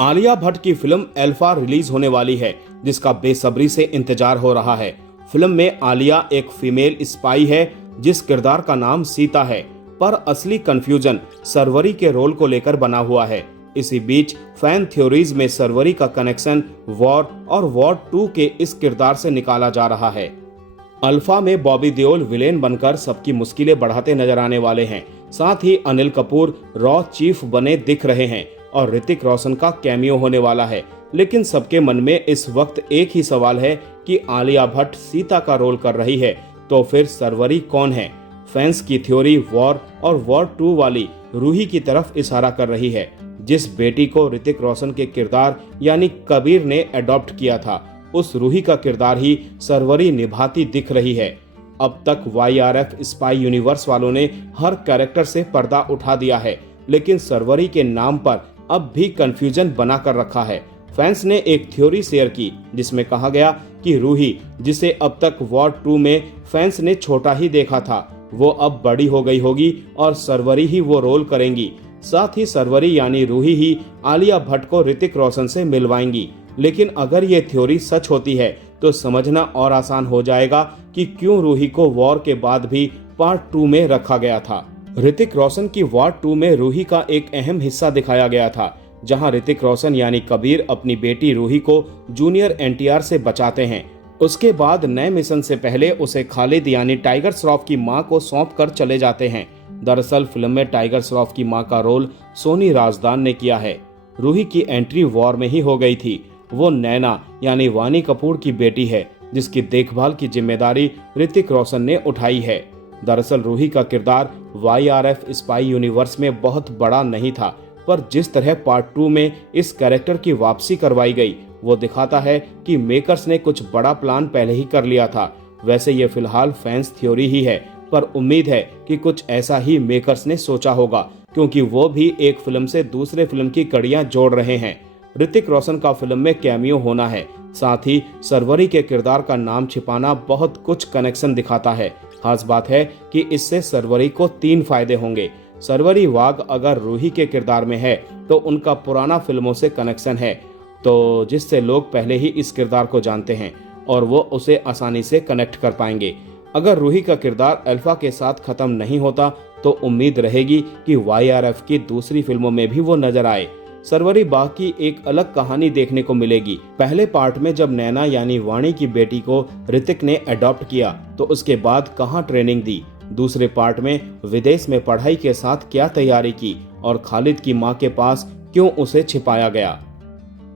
आलिया भट्ट की film alpha release होने वाली है, जिसका बेसब्री से इंतजार हो रहा है। फिल्म में आलिया एक फीमेल स्पाई है जिस किरदार का नाम सीता है, पर असली कंफ्यूजन सरवरी के रोल को लेकर बना हुआ है। इसी बीच फैन थ्योरीज में सरवरी का कनेक्शन वॉर और वॉर 2 के इस किरदार से निकाला जा रहा है। अल्फा में बॉबी देओल विलेन बनकर सबकी मुश्किलें बढ़ाते नजर आने वाले हैं। साथ ही अनिल कपूर रॉ चीफ बने दिख रहे हैं और ऋतिक रोशन का कैमियो होने वाला है। लेकिन सबके मन में इस वक्त एक ही सवाल है कि आलिया भट्ट सीता का रोल कर रही है, तो फिर सरवरी कौन है? फैंस की थ्योरी वॉर और वॉर 2 वाली रूही की तरफ इशारा कर रही है, जिस बेटी को ऋतिक रोशन के किरदार यानी कबीर ने अडॉप्ट किया था। उस रूही का किरदार ही सरवरी निभाती दिख रही है। अब तक YRF स्पाई यूनिवर्स वालों ने हर कैरेक्टर से पर्दा उठा दिया है, लेकिन सरवरी के नाम पर अब भी कंफ्यूजन बना कर रखा है। फैंस ने एक थ्योरी शेयर की जिसमें कहा गया कि रूही, जिसे अब तक वॉर 2 में फैंस ने छोटा ही देखा था, वो अब बड़ी हो गई होगी और सरवरी ही वो रोल करेंगी। साथ ही सरवरी यानी रूही ही आलिया भट्ट को ऋतिक रोशन से मिलवाएंगी। लेकिन अगर ये थ्योरी सच होती है तो समझना और आसान हो जाएगा कि क्यों रूही को वॉर के बाद भी पार्ट 2 में रखा गया था। ऋतिक रोशन की वॉर 2 में रूही का एक अहम हिस्सा दिखाया गया था, जहां ऋतिक रोशन यानी कबीर अपनी बेटी रूही को जूनियर NTR से बचाते हैं। उसके बाद नए मिशन से पहले उसे खालिद यानी टाइगर श्रॉफ की मां को सौंप कर चले जाते हैं। दरअसल फिल्म में टाइगर श्रॉफ की मां का रोल सोनी राजदान ने किया है। रूही की एंट्री वॉर में ही हो गई थी। वो नैना यानी वानी कपूर की बेटी है, जिसकी देखभाल की जिम्मेदारी ऋतिक रोशन ने उठाई है। दरअसल रूही का किरदार YRF स्पाई यूनिवर्स में बहुत बड़ा नहीं था, पर जिस तरह पार्ट 2 में इस कैरेक्टर की वापसी करवाई गई, वो दिखाता है कि मेकर्स ने कुछ बड़ा प्लान पहले ही कर लिया था। वैसे ये फिलहाल फैंस थ्योरी ही है, पर उम्मीद है कि कुछ ऐसा ही मेकर्स ने सोचा होगा, क्योंकि वो भी एक फिल्म से दूसरे फिल्म की कड़ियां जोड़ रहे हैं। ऋतिक रोशन का फिल्म में कैमियो होना है, साथ ही सरवरी के किरदार का नाम छिपाना बहुत कुछ कनेक्शन दिखाता है। खास बात है कि इससे सरवरी को 3 फायदे होंगे। सरवरी वाघ अगर रूही के किरदार में है तो उनका पुराना फिल्मों से कनेक्शन है, तो जिससे लोग पहले ही इस किरदार को जानते हैं और वो उसे आसानी से कनेक्ट कर पाएंगे। अगर रूही का किरदार अल्फा के साथ खत्म नहीं होता तो उम्मीद रहेगी कि YRF की दूसरी फिल्मों में भी वो नजर आए। सरवरी बाघ की एक अलग कहानी देखने को मिलेगी। पहले पार्ट में जब नैना यानी वाणी की बेटी को ऋतिक ने अडॉप्ट किया तो उसके बाद कहां ट्रेनिंग दी, दूसरे पार्ट में विदेश में पढ़ाई के साथ क्या तैयारी की और खालिद की मां के पास क्यों उसे छिपाया गया।